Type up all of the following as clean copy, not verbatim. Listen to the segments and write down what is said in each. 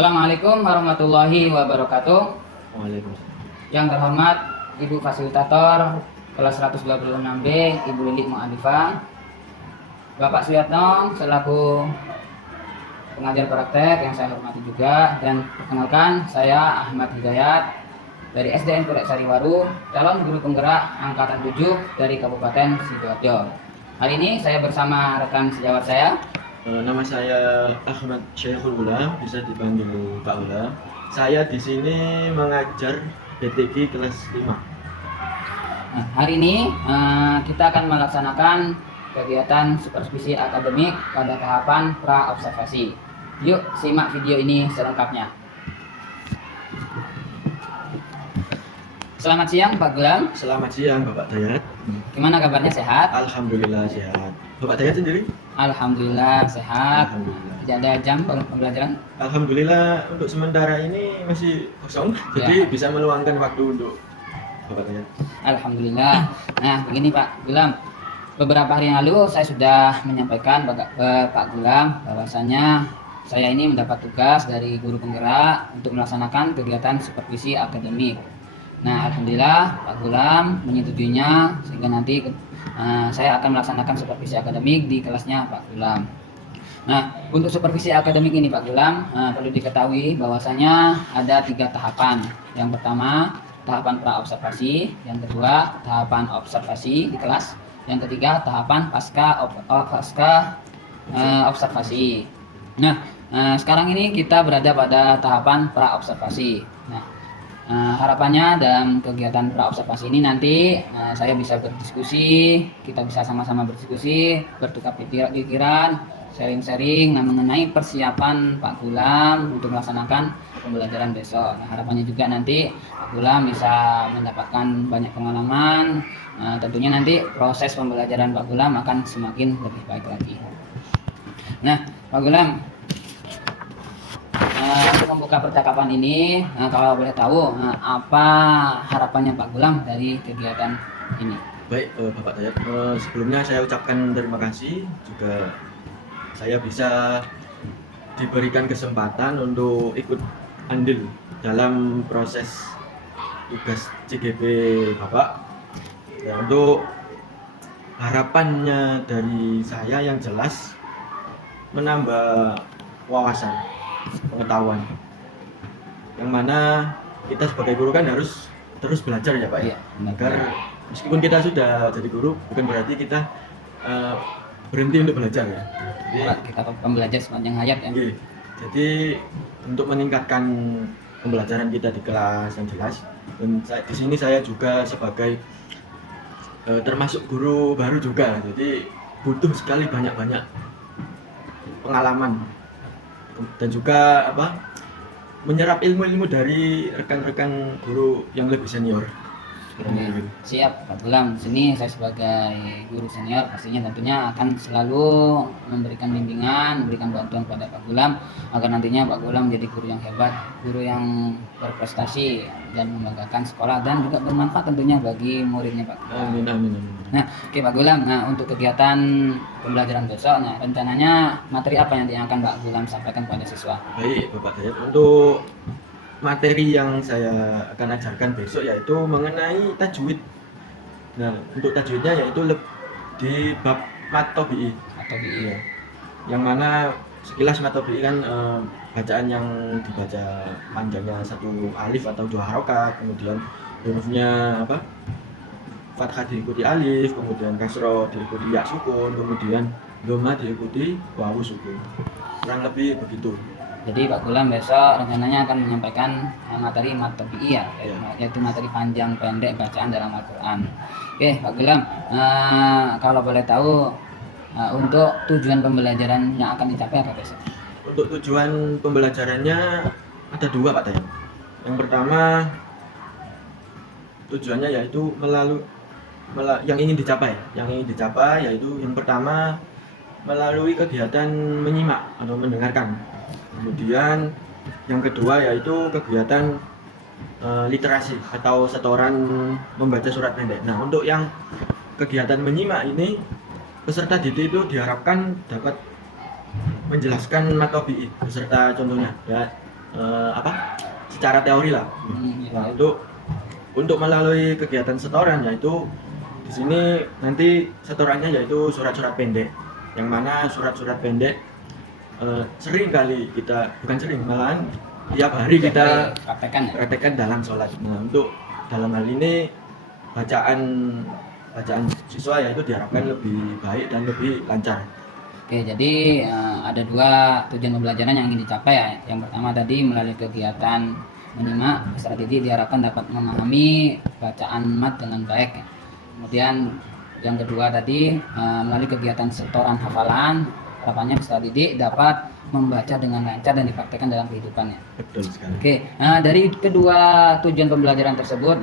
Assalamualaikum warahmatullahi wabarakatuh. Waalaikumsalam. Yang terhormat Ibu Fasilitator kelas 126B, Ibu Lili Mu'alifah, Bapak Suyatno selaku pengajar praktek yang saya hormati juga, dan perkenalkan saya Ahmad Hidayat dari SDN Purek Sariwaru, calon guru penggerak angkatan 7 dari Kabupaten Sidoarjo. Hari ini saya bersama rekan sejawat saya. Nama saya Ahmad Syekhul Ula, bisa dipanggil Pak Ula. Saya di sini mengajar BTG kelas 5. Nah, hari ini kita akan melaksanakan kegiatan supervisi akademik pada tahapan pra-observasi. Yuk simak video ini selengkapnya. Selamat siang Pak Gulam. Selamat siang Bapak Dayat. Gimana kabarnya, sehat? Alhamdulillah sehat. Bapak Dayat sendiri? Alhamdulillah sehat. Alhamdulillah. Tidak ada jam pembelajaran? Alhamdulillah untuk sementara ini masih kosong, jadi bisa meluangkan waktu untuk Bapak Dayat. Alhamdulillah. Nah, begini Pak Gulam. Beberapa hari yang lalu saya sudah menyampaikan ke Pak Gulam bahwasanya saya ini mendapat tugas dari guru penggerak untuk melaksanakan kegiatan supervisi akademik. Nah, alhamdulillah Pak Gulam menyetujuinya, sehingga nanti saya akan melaksanakan supervisi akademik di kelasnya Pak Gulam. Nah, untuk supervisi akademik ini Pak Gulam, perlu diketahui bahwasanya ada 3 tahapan. Yang pertama, tahapan pra-observasi, yang kedua, tahapan observasi di kelas, yang ketiga, tahapan pasca observasi. Nah, sekarang ini kita berada pada tahapan pra-observasi. Nah, harapannya dalam kegiatan pra-observasi ini nanti saya bisa berdiskusi, kita bisa sama-sama berdiskusi, bertukar pikiran, sharing-sharing mengenai persiapan Pak Gulam untuk melaksanakan pembelajaran besok. Nah, harapannya juga nanti Pak Gulam bisa mendapatkan banyak pengalaman. Tentunya nanti proses pembelajaran Pak Gulam akan semakin lebih baik lagi. Nah, Pak Gulam, untuk membuka percakapan ini, kalau boleh tahu apa harapannya Pak Gulam dari kegiatan ini? Baik, Bapak Dayat, sebelumnya saya ucapkan terima kasih juga saya bisa diberikan kesempatan untuk ikut andil dalam proses tugas CGP Bapak. Ya, untuk harapannya dari saya yang jelas menambah wawasan, pengetahuan, yang mana kita sebagai guru kan harus terus belajar ya Pak ya, agar meskipun kita sudah jadi guru bukan berarti kita berhenti untuk belajar ya. Jadi, kita pembelajar sepanjang hayat ya. Jadi untuk meningkatkan pembelajaran kita di kelas yang jelas, dan di sini saya juga sebagai termasuk guru baru juga, jadi butuh sekali banyak-banyak pengalaman dan juga menyerap ilmu-ilmu dari rekan-rekan guru yang lebih senior. Siap Pak Gulam. Sini saya sebagai guru senior pastinya tentunya akan selalu memberikan bimbingan, memberikan bantuan kepada Pak Gulam agar nantinya Pak Gulam menjadi guru yang hebat, guru yang berprestasi dan membanggakan sekolah dan juga bermanfaat tentunya bagi muridnya Pak Gulam. Amin, amin, amin. Nah, oke Pak Gulam. Nah, untuk kegiatan pembelajaran besok, rencananya materi apa yang akan Pak Gulam sampaikan kepada siswa? Baik Bapak Dayat, untuk materi yang saya akan ajarkan besok yaitu mengenai tajwid. Nah, untuk tajwidnya yaitu di bab mat tabi'i. Ya. Yang mana sekilas mat tabi'i kan bacaan yang dibaca panjangnya 1 alif atau 2 harokat, kemudian hurufnya fathah diikuti alif, kemudian kasroh diikuti ya sukun, kemudian dhamma diikuti wawu sukun. Kurang lebih begitu. Jadi Pak Gulam besok rencananya akan menyampaikan materi mat tabi'i ya, yaitu materi panjang pendek bacaan dalam Al-Quran. Oke Pak Gulam, kalau boleh tahu untuk tujuan pembelajaran yang akan dicapai apa besok? Untuk tujuan pembelajarannya ada 2 Pak Dayat. Yang pertama tujuannya yaitu yang ingin dicapai yaitu yang pertama melalui kegiatan menyimak atau mendengarkan. Kemudian yang kedua yaitu kegiatan literasi atau setoran membaca surat pendek. Nah, untuk yang kegiatan menyimak ini peserta didik itu diharapkan dapat menjelaskan mat tabi'i beserta contohnya ya. secara teori lah. Iya. Nah, untuk melalui kegiatan setoran, yaitu di sini nanti setorannya yaitu surat-surat pendek, yang mana surat-surat pendek sering kali kita, bukan sering, malahan tiap hari kita praktekkan dalam sholat. Nah, untuk dalam hal ini bacaan siswa yaitu diharapkan lebih baik dan lebih lancar. Oke, jadi ada dua tujuan pembelajaran yang ingin dicapai ya. Yang pertama tadi melalui kegiatan menyimak peserta didik diharapkan dapat memahami bacaan mat dengan baik. Kemudian yang kedua tadi melalui kegiatan setoran hafalan, harapannya peserta didik dapat membaca dengan lancar dan dipraktekkan dalam kehidupannya. Betul sekali. Oke, dari kedua tujuan pembelajaran tersebut,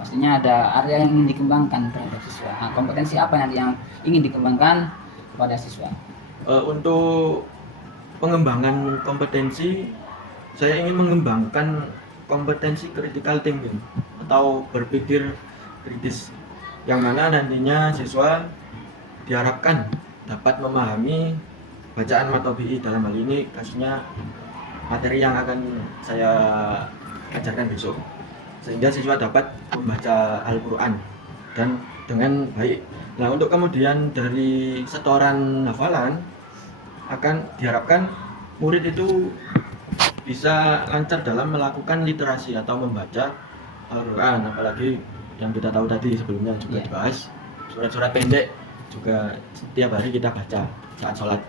pastinya ada area yang ingin dikembangkan terhadap siswa. Kompetensi apa nanti yang ingin dikembangkan kepada siswa? Untuk pengembangan kompetensi, saya ingin mengembangkan kompetensi critical thinking atau berpikir kritis, yang mana nantinya siswa diharapkan dapat memahami bacaan matobi'i, dalam hal ini kasusnya materi yang akan saya ajarkan besok, sehingga siswa dapat membaca Al-Quran dan dengan baik. Nah, untuk kemudian dari setoran hafalan akan diharapkan murid itu bisa lancar dalam melakukan literasi atau membaca Al-Quran, apalagi yang kita tahu tadi sebelumnya juga dibahas, surat-surat pendek juga setiap hari kita baca saat sholat.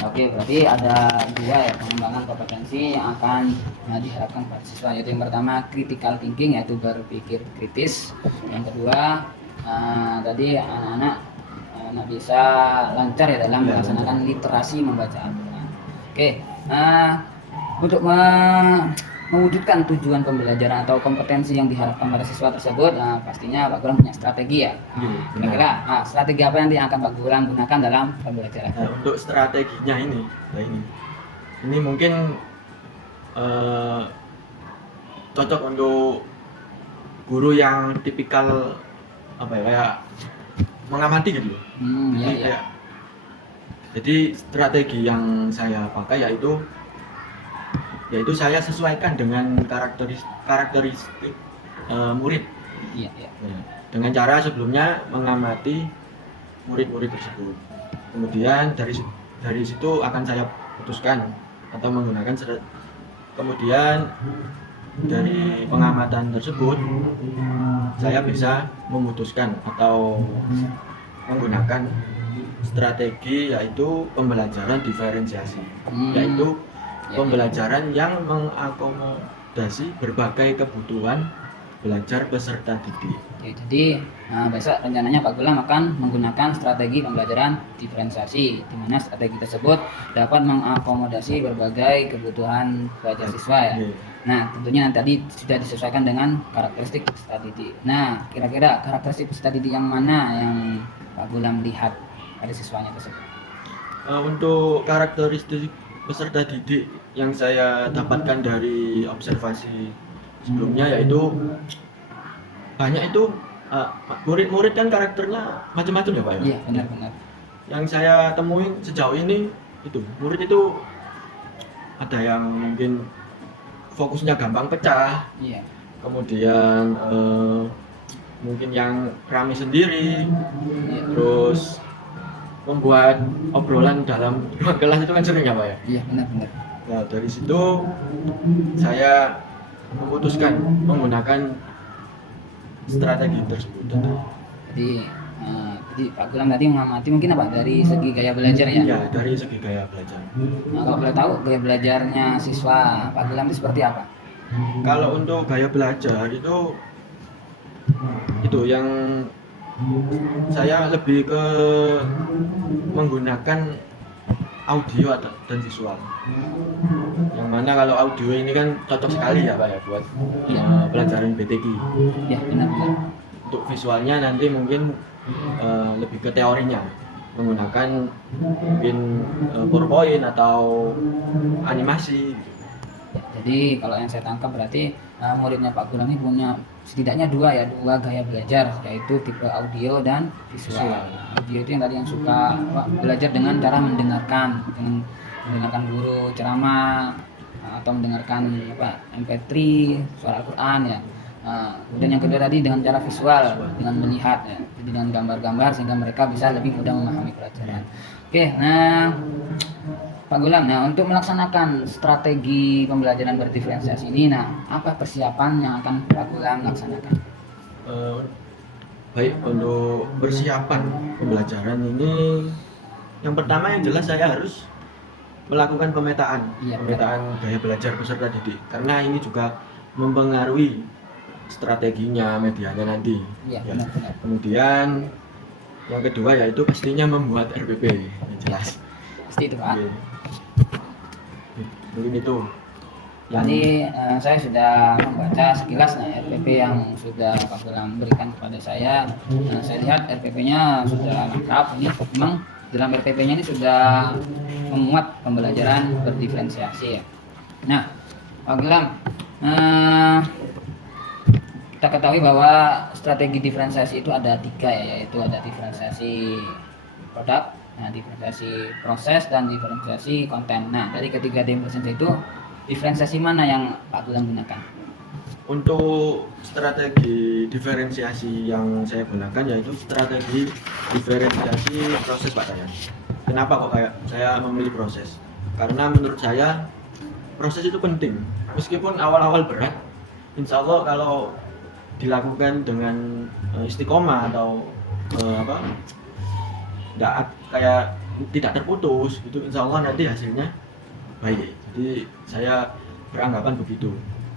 Oke, berarti ada dua ya pengembangan kompetensi yang akan diharapkan pada siswa, yaitu yang pertama critical thinking, yaitu berpikir kritis. Yang kedua tadi anak-anak bisa lancar ya dalam melaksanakan literasi membaca Al-Quran. Oke, untuk mewujudkan tujuan pembelajaran atau kompetensi yang diharapkan pada siswa tersebut, pastinya Pak Gulam punya strategi ya. Kira-kira strategi apa yang akan Pak Gulam gunakan dalam pembelajaran? Nah, untuk strateginya ini mungkin cocok untuk guru yang tipikal kayak mengamati gitu. Jadi strategi yang saya pakai yaitu saya sesuaikan dengan karakteristik murid. Dengan cara sebelumnya mengamati murid-murid tersebut. Kemudian dari situ akan saya putuskan atau menggunakan kemudian dari pengamatan tersebut saya bisa memutuskan atau menggunakan strategi yaitu pembelajaran diferensiasi, yaitu pembelajaran yang mengakomodasi berbagai kebutuhan belajar peserta didik. Jadi besok rencananya Pak Gulam akan menggunakan strategi pembelajaran diferensiasi, di mana strategi tersebut dapat mengakomodasi berbagai kebutuhan belajar siswa ya. Nah, tentunya tadi sudah disesuaikan dengan karakteristik peserta didik. Nah, kira-kira karakteristik peserta didik yang mana yang Pak Gulam lihat dari siswanya tersebut? Untuk karakteristik peserta didik yang saya dapatkan dari observasi sebelumnya yaitu banyak itu murid-murid kan karakternya macam-macam ya Pak ya? Iya, benar-benar. Yang saya temuin sejauh ini itu murid itu ada yang mungkin fokusnya gampang pecah, kemudian mungkin yang rame sendiri, terus membuat obrolan dalam kelas itu kan sering ya Pak ya? Iya, benar-benar. Nah, dari situ saya memutuskan menggunakan strategi tersebut. Jadi Pak Gulam tadi mengamati mungkin apa dari segi gaya belajar ya? Ya, dari segi gaya belajar. Kalau boleh tahu gaya belajarnya siswa Pak Gulam itu seperti apa? Kalau untuk gaya belajar itu yang saya lebih ke menggunakan audio dan visual. Yang mana kalau audio ini kan cocok sekali ya Pak ya buat pelajaran BTQ. Ya, benar-benar. Untuk visualnya nanti mungkin lebih ke teorinya, menggunakan mungkin PowerPoint atau animasi. Jadi kalau yang saya tangkap berarti muridnya Pak Gulam ini punya setidaknya dua gaya belajar, yaitu tipe audio dan visual. Audio itu yang tadi yang suka belajar dengan cara mendengarkan guru ceramah, atau mendengarkan MP3 suara Al-Quran ya. Kemudian yang kedua tadi dengan cara visual, dengan melihat ya, jadi dengan gambar-gambar sehingga mereka bisa lebih mudah memahami pelajaran. Oke, nah Pak Gulam, nah untuk melaksanakan strategi pembelajaran berdiferensiasi ini, nah apa persiapan yang akan Pak Gulam laksanakan? Baik, untuk persiapan pembelajaran ini, yang pertama yang jelas saya harus melakukan pemetaan, Iya, pemetaan gaya belajar peserta didik, karena ini juga mempengaruhi strateginya, medianya nanti. Iya, Ya. benar-benar. Kemudian yang kedua yaitu pastinya membuat RPP yang jelas. Pasti itu Pak. Oke. Mungkin itu. Tadi saya sudah membaca sekilas RPP yang sudah Pak Gulam berikan kepada saya. Saya lihat RPP-nya sudah lengkap. Ini memang dalam RPP-nya ini sudah memuat pembelajaran berdiferensiasi ya. Nah, Pak Gulam, kita ketahui bahwa strategi diferensiasi itu ada 3 ya, yaitu ada diferensiasi produk, diferensiasi proses, dan diferensiasi konten. Nah, dari ketiga diferensiasi itu, diferensiasi mana yang Pak Gulam gunakan? Untuk strategi diferensiasi yang saya gunakan yaitu strategi diferensiasi proses Pak Dayan. Kenapa kok kayak saya memilih proses? Karena menurut saya proses itu penting. Meskipun awal-awal berat, insya Allah kalau dilakukan dengan istiqomah atau kayak tidak terputus, itu insya Allah nanti hasilnya baik. Jadi saya beranggapan begitu.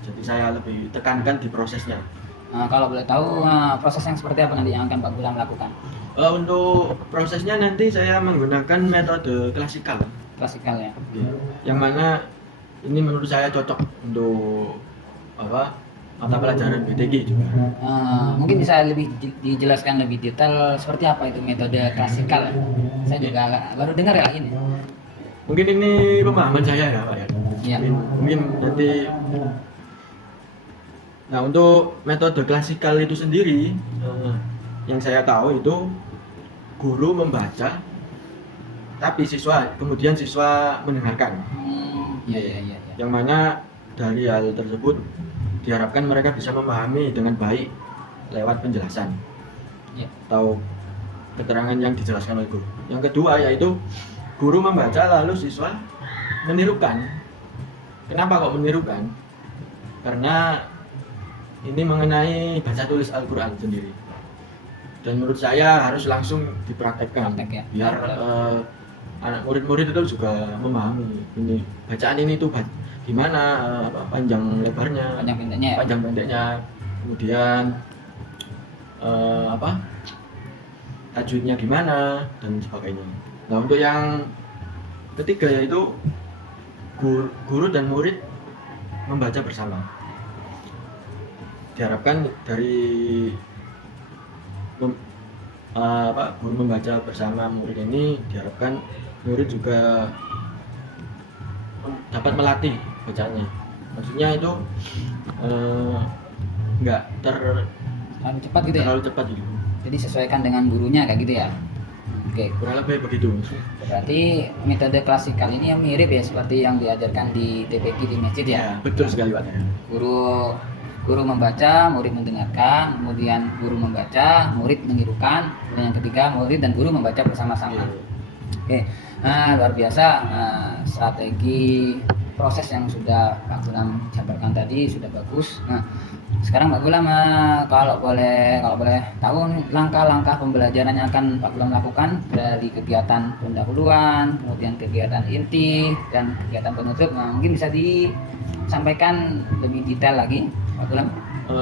Jadi saya lebih tekankan di prosesnya. Kalau boleh tahu proses yang seperti apa nanti yang akan Pak Gulam lakukan? Untuk prosesnya nanti saya menggunakan metode klasikal. Klasikal ya. Yang mana ini menurut saya cocok untuk mata pelajaran BTG juga. Mungkin bisa lebih dijelaskan lebih detail seperti apa itu metode klasikal. Saya juga baru dengar ya ini. Mungkin ini pemahaman saya ya Pak ya. Iya. Mungkin nanti. Nah, untuk metode klasikal itu sendiri yang saya tahu itu guru membaca tapi kemudian siswa mendengarkan. Iya. Yang mana dari hal tersebut diharapkan mereka bisa memahami dengan baik lewat penjelasan atau keterangan yang dijelaskan oleh guru. Yang kedua yaitu guru membaca lalu siswa menirukan. Kenapa kok menirukan? Karena ini mengenai baca tulis Al-Quran sendiri. Dan menurut saya harus langsung dipraktekkan biar anak murid-murid itu juga memahami ini bacaan ini tuh gimana, panjang lebarnya, panjang pendeknya, kemudian tajwidnya gimana dan sebagainya. Nah, untuk yang ketiga yaitu guru dan murid membaca bersama. Diharapkan dari guru membaca bersama murid ini, diharapkan murid juga dapat melatih bacaannya. Maksudnya itu nggak terlalu cepat gitu ya? Terlalu cepat gitu. Jadi sesuaikan dengan gurunya kayak gitu ya? Oke. Kurang lebih begitu. Berarti metode klasikal ini yang mirip ya seperti yang diajarkan di TPQ di masjid ya? Betul sekali Pak. Guru membaca, murid mendengarkan, kemudian guru membaca, murid menirukan, dan yang ketiga murid dan guru membaca bersama-sama. Oke, luar biasa strategi proses yang sudah Pak Gulam jabarkan tadi sudah bagus. Nah, sekarang Pak Gulam kalau boleh tahu langkah-langkah pembelajaran yang akan Pak Gulam lakukan dari kegiatan pendahuluan, kemudian kegiatan inti dan kegiatan penutup. Nah, mungkin bisa disampaikan lebih detail lagi. Pak Gulam.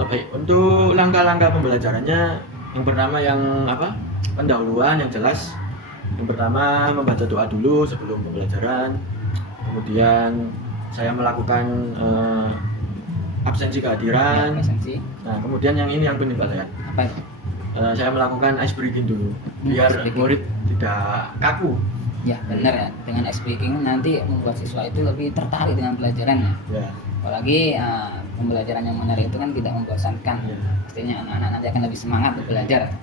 Baik, untuk langkah-langkah pembelajarannya yang pertama pendahuluan yang jelas. Yang pertama membaca doa dulu sebelum pembelajaran. Kemudian saya melakukan absensi kehadiran. Nah, kemudian yang ini yang penting Pak Dayan. Apa itu? Saya melakukan ice breaking dulu biar murid tidak kaku. Ya benar ya, dengan ice breaking nanti membuat siswa itu lebih tertarik dengan pelajarannya. Ya. Apalagi pembelajaran yang menarik itu kan tidak membosankan. Pastinya anak-anak nanti akan lebih semangat untuk belajar.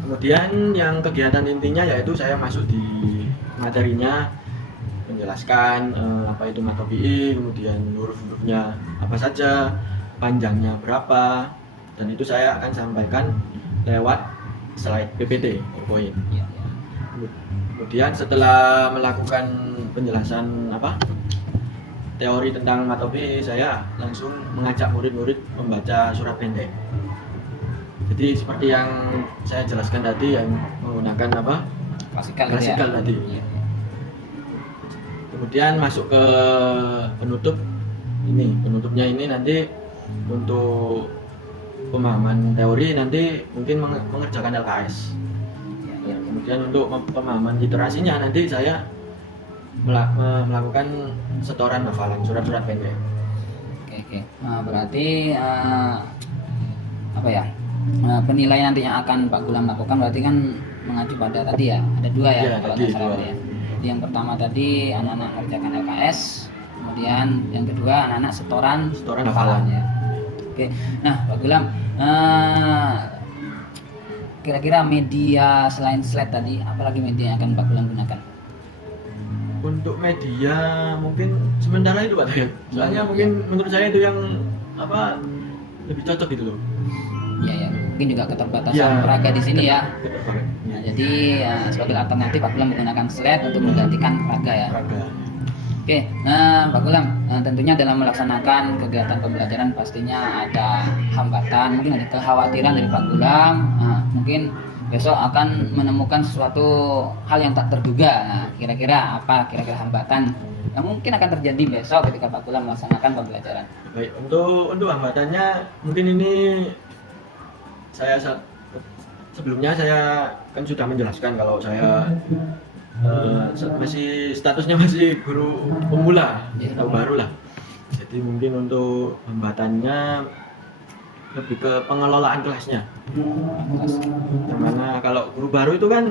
Kemudian yang kegiatan intinya yaitu saya masuk di materinya menjelaskan apa itu matobi'i, kemudian huruf-hurufnya apa saja, panjangnya berapa, dan itu saya akan sampaikan lewat slide PPT, PowerPoint. Iya. Kemudian setelah melakukan penjelasan teori tentang matobi'i, saya langsung mengajak murid-murid membaca surat pendek. Jadi seperti yang saya jelaskan tadi, yang menggunakan klasikal tadi. Iya. Kemudian masuk ke penutupnya ini nanti untuk pemahaman teori nanti mungkin mengerjakan LKS. Ya, kemudian untuk pemahaman literasinya nanti saya melakukan setoran hafalan surat-surat pendek. Oke. Nah, berarti penilaian nanti yang akan Pak Gulam lakukan berarti kan mengacu pada tadi ya, ada dua ya, Ya, kalau tadi nggak salah dua. ya. Jadi yang pertama tadi anak-anak kerjakan LKS, kemudian yang kedua anak-anak setoran hafalan. ya. Oke, nah Pak Gulam, kira-kira media selain slide tadi, apalagi media yang akan Pak Gulam gunakan? Untuk media mungkin sementara itu Pak Dayat. Soalnya mungkin menurut saya itu yang lebih cocok gitu loh. Ya, mungkin juga keterbatasan Ya, peraga di sini ya. Keterbatasan. Nah, jadi sebagai alternatif Pak Gulam menggunakan slide untuk menggantikan peraga ya. Peraga. Oke, nah Pak Gulam, tentunya dalam melaksanakan kegiatan pembelajaran pastinya ada hambatan, mungkin ada kekhawatiran dari Pak Gulam. Nah, mungkin besok akan menemukan sesuatu hal yang tak terduga. Nah, kira-kira apa hambatan yang mungkin akan terjadi besok ketika Pak Gulam melaksanakan pembelajaran? Baik, untuk hambatannya mungkin ini sebelumnya saya kan sudah menjelaskan kalau saya masih statusnya masih guru pemula, tahu baru lah. Jadi mungkin untuk hambatannya lebih ke pengelolaan kelasnya. Karena kalau guru baru itu kan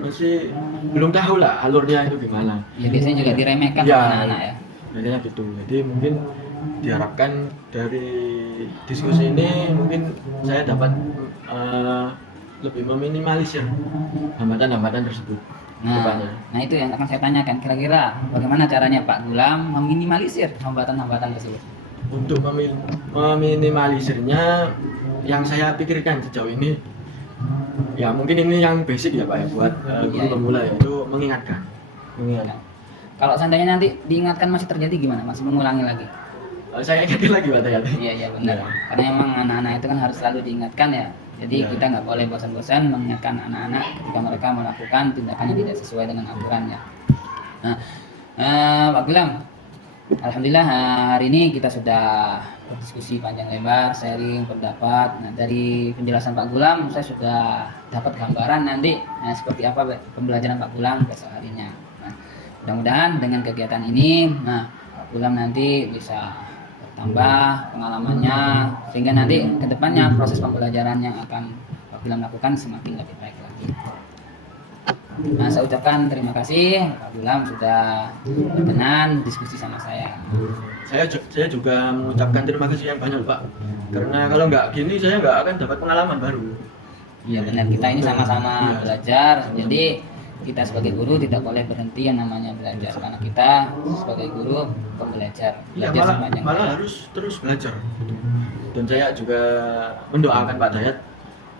masih belum tahu lah alurnya itu gimana. Ya biasanya juga diremehkan Ya, sama anak-anak ya. Biasanya gitu. Jadi mungkin diharapkan dari diskusi ini mungkin saya dapat lebih meminimalisir hambatan-hambatan tersebut. Nah itu yang akan saya tanyakan, kira-kira bagaimana caranya Pak Gulam meminimalisir hambatan-hambatan tersebut? Untuk meminimalisirnya yang saya pikirkan sejauh ini, ya mungkin ini yang basic ya Pak ya buat guru pemula, yaitu mengingatkan. Nah, kalau seandainya nanti diingatkan masih terjadi gimana Mas? Mengulangi lagi? Saya ingatkan lagi Pak Tayat. Iya benar. Ya. Karena emang anak-anak itu kan harus selalu diingatkan ya. Jadi Ya. kita nggak boleh bosan-bosan mengingatkan anak-anak ketika mereka melakukan tindakan yang tidak sesuai dengan aturannya. Nah, Pak Gulam, alhamdulillah hari ini kita sudah berdiskusi panjang lebar, sharing pendapat. Nah, dari penjelasan Pak Gulam saya sudah dapat gambaran nanti seperti apa pembelajaran Pak Gulam besok harinya. Nah, mudah-mudahan dengan kegiatan ini, Pak Gulam nanti bisa bertambah pengalamannya sehingga nanti kedepannya proses pembelajaran yang akan Pak Gulam lakukan semakin lebih baik lagi. Nah, saya ucapkan terima kasih Pak Gulam sudah berkenan diskusi sama saya. Saya juga mengucapkan terima kasih yang banyak Pak. Karena kalau nggak gini saya nggak akan dapat pengalaman baru. Iya benar, kita ini sama-sama belajar. Jadi kita sebagai guru tidak boleh berhenti yang namanya belajar, karena kita sebagai guru pembelajar. Iya, Belajar sepanjang malah hayat. harus terus belajar. Dan saya juga mendoakan Pak Dayat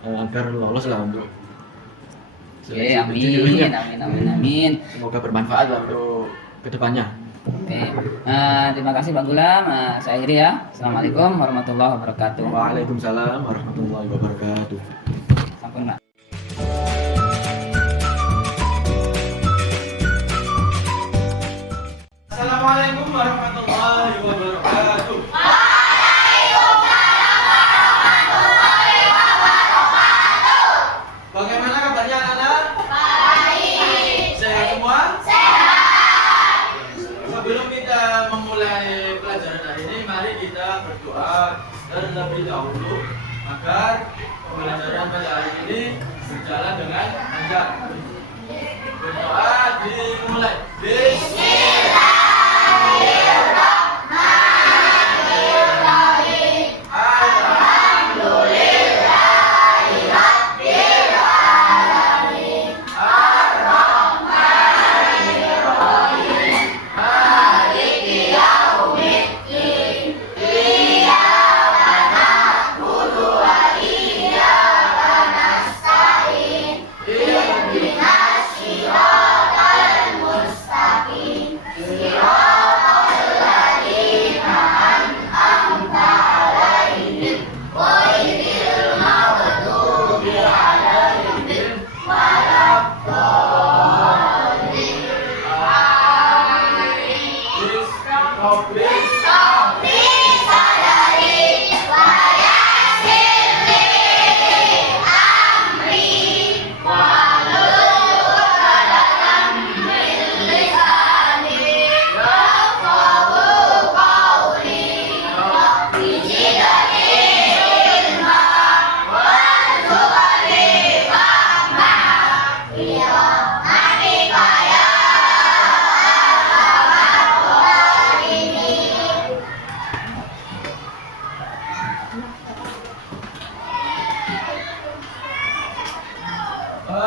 agar lolos lah untuk Oke, seleksi amin. Semoga bermanfaat lah untuk kedepannya. Oke, terima kasih Pak Gulam. Saya akhiri ya. Assalamualaikum warahmatullahi wabarakatuh. Waalaikumsalam warahmatullahi wabarakatuh. Sampun Pak. Assalamualaikum warahmatullahi wabarakatuh. Bagaimana kabarnya anak-anak? Baik. Sehat semua? Sehat. Sebelum kita memulai pelajaran hari ini, mari kita berdoa terlebih dahulu agar pembelajaran pada hari ini berjalan dengan lancar. Berdoa dimulai.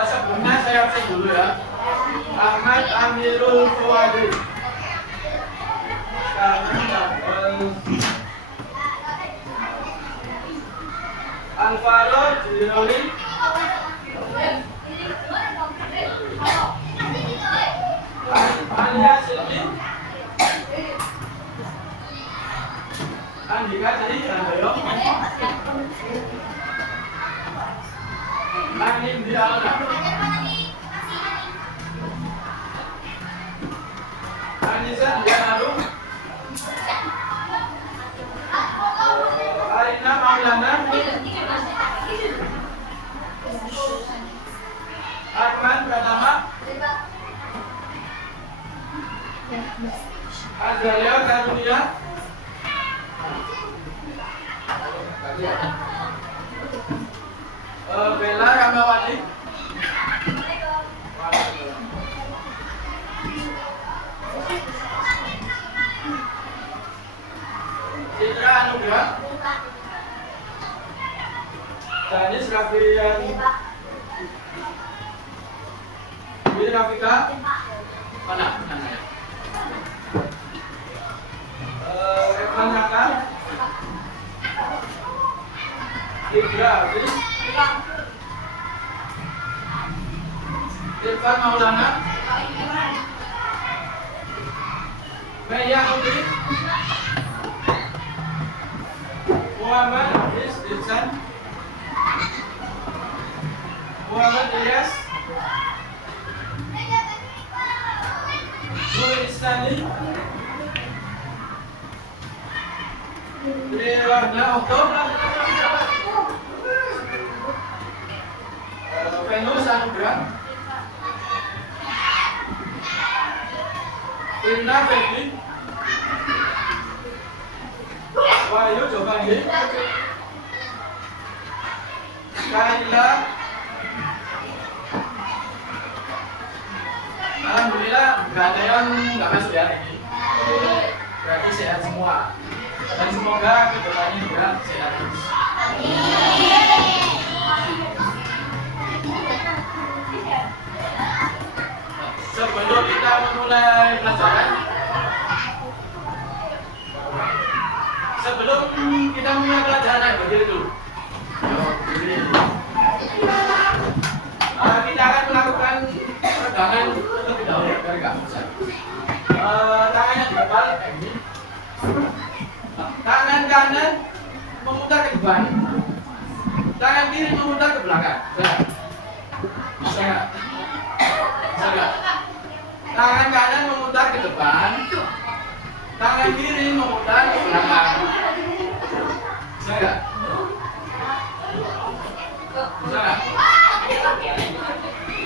Sebelumnya saya absen dulu ya. Ahmad Amirul Fuadi. Alvaro Jiroli. Alia Silvi. Andika tadi Handoyo. Anim Dialna. Anissa Dianaru. Arina Maulana. Arman Pratama. Azalia Karunia. Bella Ramawati. Citra Anugrah. Danis Rafian. Dwi Rafika. Mana? Evan Raka. Indra Abis. Irfan Maulana. Meya Udi. Muhammad Hafiz Dirsan. Muhammad Ilyas. Nur Istani. Triwana Okto. Venus Anugrah. Irna Febri. Wahyu Jovandi. Kaila. Alhamdulillah nggak ada yang nggak masuk ya ini. Berarti sehat semua. Dan semoga kedepannya juga sehat terus. Sebelum kita memulai pelajaran, yang berdiri dulu. Kita akan melakukan peregangan terlebih dahulu ya, biar nggak bosan. Tangannya di depan kayak gini. Tangan kanan memutar ke depan. Tangan kiri memutar ke belakang. Bisa nggak? Bisa nggak? Tangan kanan memutar ke depan. Tangan kiri memutar ke belakang. Bisa nggak? Bisa nggak?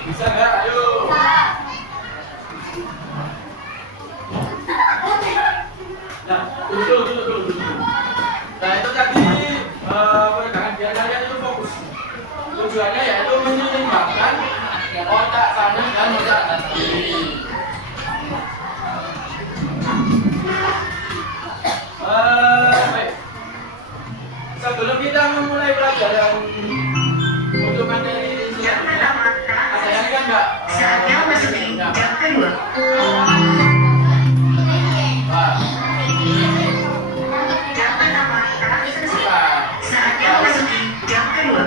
Bisa nggak? Ayo. Nah, dulu. Nah, itu tadi peregangan biar kalian itu fokus. Tujuannya yaitu menyeimbangkan otak kanan dan otak kiri. Baik. Sebelum kita memulai pelajaran untuk materi selanjutnya, ada yang kan nggak? Saatnya memasuki jam kedua. Jam pertama telah selesai. Saatnya memasuki jam kedua.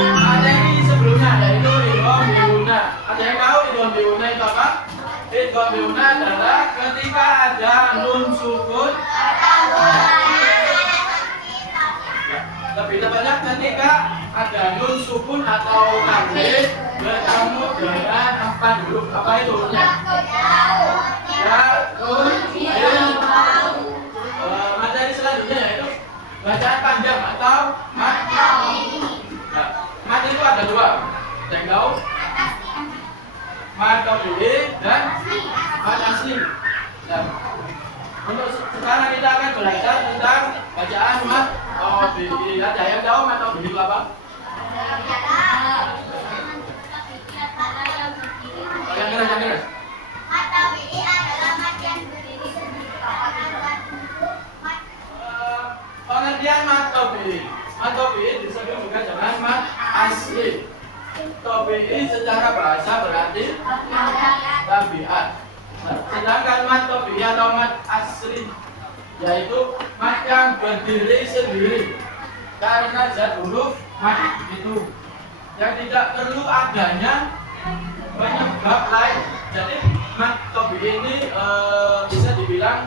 Ada yang sebelumnya, yaitu idgham biuna. Ada yang tahu idgham biuna itu apa? Idgham biuna adalah ketika ada nun sukun. Lebih tepatnya ketika ada nun sukun atau tanwin bertemu dengan apa dulu? Apa itu? Ya, nun, Untuk sekarang kita akan belajar tentang bacaan mat tobi'i. Ada yang tahu mat tobi'i itu apa? Yang keras. Pengertian mat tobi'i. Mat tobi'i disebut juga dengan mat asli. Tobi'i secara bahasa berarti tabiat. Sedangkan mat tobi'i atau mat asli yaitu mat yang berdiri sendiri karena zat huruf mat itu yang tidak perlu adanya penyebab lain. Jadi mat tobi'i ini bisa dibilang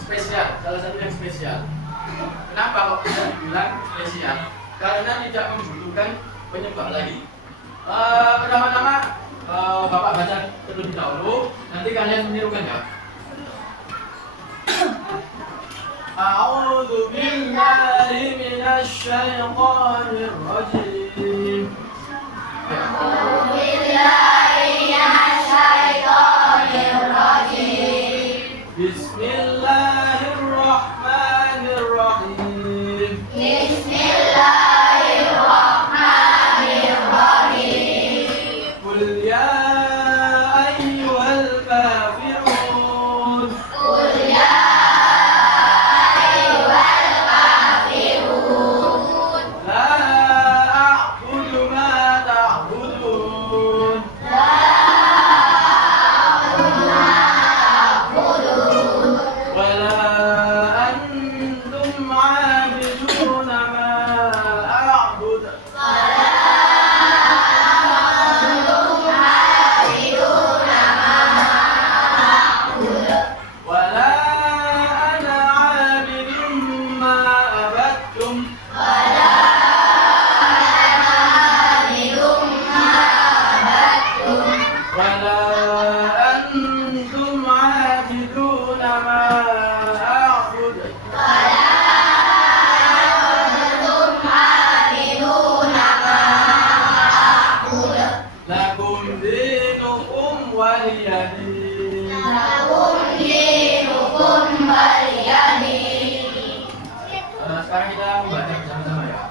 spesial, salah satu yang spesial. Kenapa kok bisa dibilang spesial? Karena tidak membutuhkan penyebab lagi. Pertama-tama Bapak baca terlebih dahulu, nanti kalian menirukan ya. A'udzu billahi minasy syaithanir rajim. Bismillahirrahmanirrahim. Qul ya ayyuhal kafirun. La a'budu ma ta'budun. Wala antum 'abiduna ma a'budu. Wala ana 'abidun ma abattum. Wala antum 'abiduna ma a'budu. Lakum dinukum waliyadin. Sekarang kita membaca bersama-sama ya.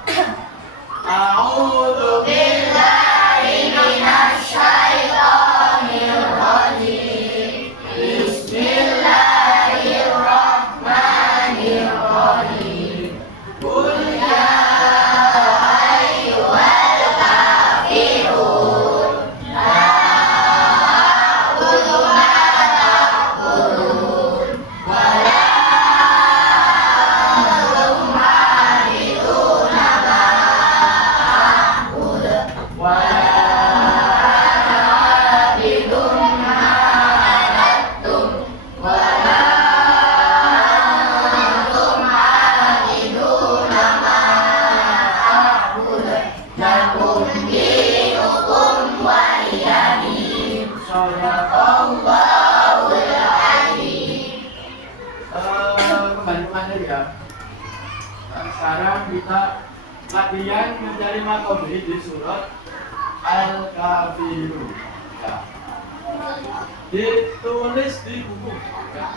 A'udzu billahi minasy syaithanir rajim. Bismillahirrahmanirrahim. Qul ya ayyuhal kafirun. La a'budu ma ta'budun. Wala antum 'abiduna ma a'budu. Wala ana 'abidun ma abattum. Wala antum 'abiduna ma a'budu. Lakum dinukum waliyadin. Shadaqallahul azim. Kembali materi ya. Sekarang kita latihan mencari makobi di surat Al-Kafirun. Ya. Ditulis di buku. Ya.